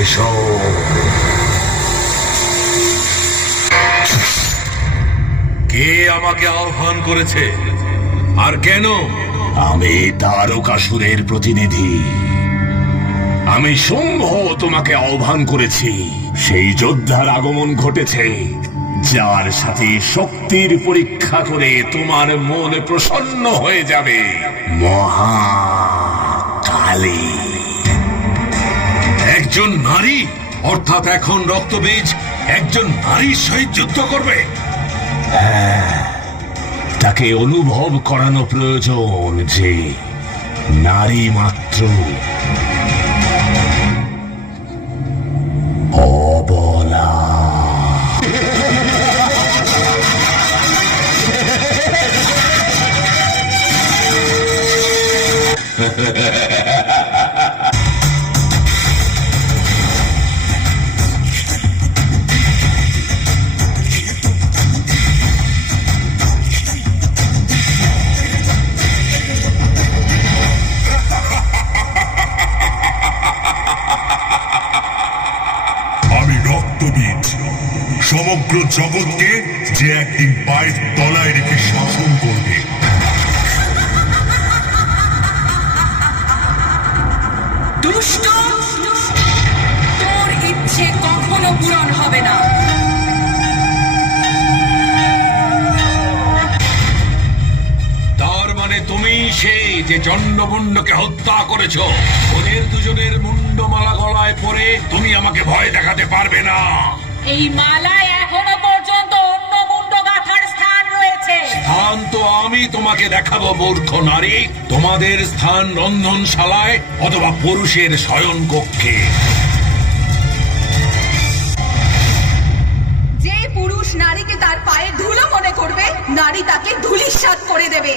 এসো। কে আমাকে আহ্বান করেছে আর কেন? আমি তারকাসুরের প্রতিনিধি। আমি শুম্ভ তোমাকে আহ্বান করেছি। সেই যোদ্ধার আগমন ঘটেছে, যার সাথে শক্তির পরীক্ষা করে তোমার মন প্রসন্ন হয়ে যাবে। মহাকালী। একজন নারী, অর্থাৎ এখন রক্তবীজ একজন নারীর সহিত যুদ্ধ করবে? হ্যাঁ, তাকে অনুভব করানো প্রয়োজন যে নারী মাত্র অবলা। সমগ্র জগৎকে যে একদিন পায়ের তলায় রেখে শাসন করবে। দুষ্ট, তোর ইচ্ছে কখনো পূরণ হবে না। তার মানে তুমি সেই যে চন্ডমুন্ডকে হত্যা করেছ। ওদের দুজনের মুন্ডমালা গলায় পরে তুমি আমাকে ভয় দেখাতে পারবে না। এই মালায় এখনো পর্যন্ত অন্য মুন্ড গাঁথার স্থান রয়েছে। স্থান তো আমি তোমাকে দেখাবো মূর্খ নারী। তোমাদের স্থান রন্ধনশালায় অথবা পুরুষের শয়ন কক্ষে। যে পুরুষ নারীকে তার পায়ে ধুলো মনে করবে, নারী তাকে ধূলিসাৎ করে দেবে।